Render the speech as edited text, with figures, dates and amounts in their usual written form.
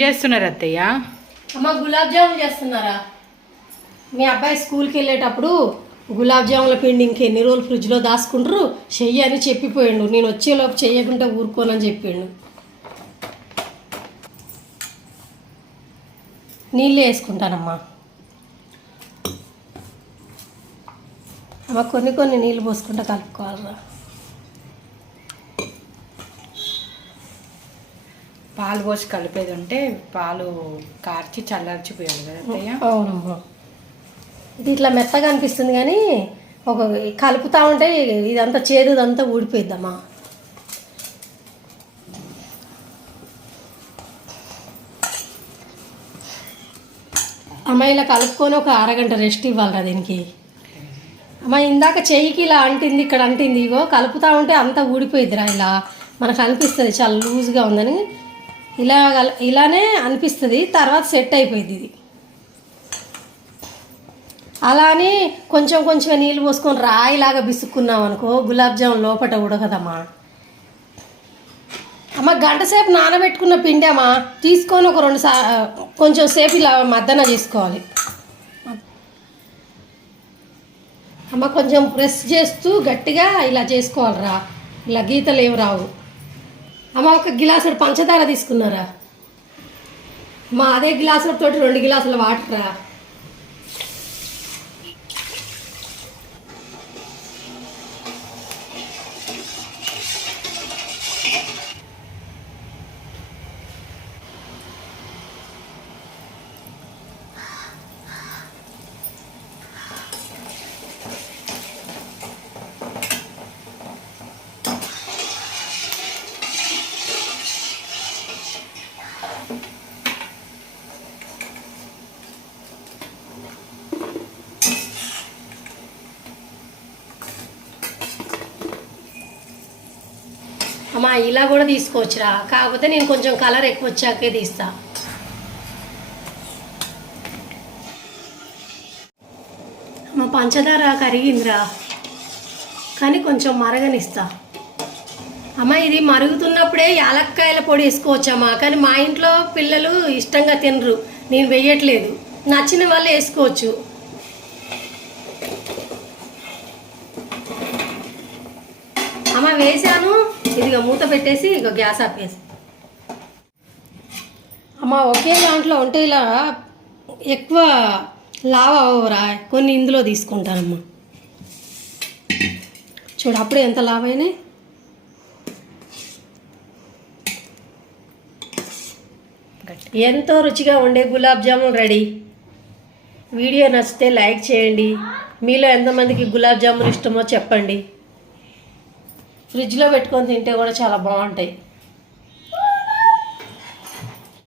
చేస్తున్నారు అత్తయ్య? అమ్మ గులాబ్ జామున్ చేస్తున్నారా? మీ అబ్బాయి స్కూల్కి వెళ్ళేటప్పుడు గులాబ్ జాముల పిండి ఇంకెన్ని రోజులు ఫ్రిడ్జ్లో దాచుకుంటారు చెయ్యి అని చెప్పిపోయాడు. నేను వచ్చేలోపు చెయ్యకుండా ఊరుకోనని చెప్పిండు. నీళ్ళే వేసుకుంటానమ్మా. అమ్మ కొన్ని కొన్ని నీళ్ళు పోసుకుంటా కలుపుకోవాలరా. పాలు పోసి కలిపేది ఉంటే పాలు కార్చి చల్లార్చిపోయాలి కదా అత్తయ్య? అవునమ్మా. ఇది ఇట్లా మెత్తగా అనిపిస్తుంది కానీ ఒక కలుపుతూ ఉంటే ఇదంతా చేదుదంతా ఊడిపోయిద్దమ్మా. అమ్మ ఇలా కలుపుకొని ఒక అరగంట రెస్ట్ ఇవ్వాలిరా దీనికి. అమ్మ ఇందాక చెయ్యికి ఇలా అంటింది, ఇక్కడ అంటింది, ఇగో కలుపుతూ ఉంటే అంతా ఊడిపోయిద్దిరా. ఇలా మనకు అనిపిస్తుంది చాలా లూజ్గా ఉందని, ఇలానే అనిపిస్తుంది, తర్వాత సెట్ అయిపోయింది ఇది. అలా అని కొంచెం కొంచెం నీళ్ళు పోసుకొని రాయిలాగా బిసుక్కున్నాం అనుకో గులాబ్ జామున్ లోపట ఉడకదమ్మా. అమ్మ గంట సేపు నానబెట్టుకున్న పిండి అమ్మ తీసుకొని ఒక కొంచెం సేపు ఇలా మద్దన చేసుకోవాలి అమ్మ. కొంచెం ప్రెస్ చేస్తూ గట్టిగా ఇలా చేసుకోవాలిరా, ఇలా గీతలు ఏమి రావు. అమ్మ ఒక గిలాసుడు పంచదార తీసుకున్నారా? అమ్మ అదే గిలాసులతో 2 గిలాసుల వాటర్ రా. అమ్మా ఇలా కూడా తీసుకోవచ్చురా, కాకపోతే నేను కొంచెం కలర్ ఎక్కువ వచ్చాకే తీస్తా. అమ్మ పంచదార కరిగిందిరా, కానీ కొంచెం మరగనిస్తా. అమ్మ ఇది మరుగుతున్నప్పుడే యాలక్కాయల పొడి వేసుకోవచ్చమ్మా, కానీ మా ఇంట్లో పిల్లలు ఇష్టంగా తినరు, నేను వేయట్లేదు. నచ్చిన వాళ్ళు వేసుకోవచ్చు. అమ్మ వేసాను, ఇదిగో మూత పెట్టేసి ఇక గ్యాస్ ఆపేసి. అమ్మ ఒకే దాంట్లో ఉంటే ఇలా ఎక్కువ లావా అవ్వరా, కొన్ని ఇందులో తీసుకుంటానమ్మా. చూడు అప్పుడే ఎంత లావైనాయి. ఎంతో రుచిగా ఉండే గులాబ్ జామున్ రెడీ. వీడియో నచ్చితే లైక్ చేయండి. మీలో ఎంతమందికి గులాబ్ జామున్ ఇష్టమో చెప్పండి. ఫ్రిడ్జ్లో పెట్టుకొని తింటే కూడా చాలా బాగుంటాయి.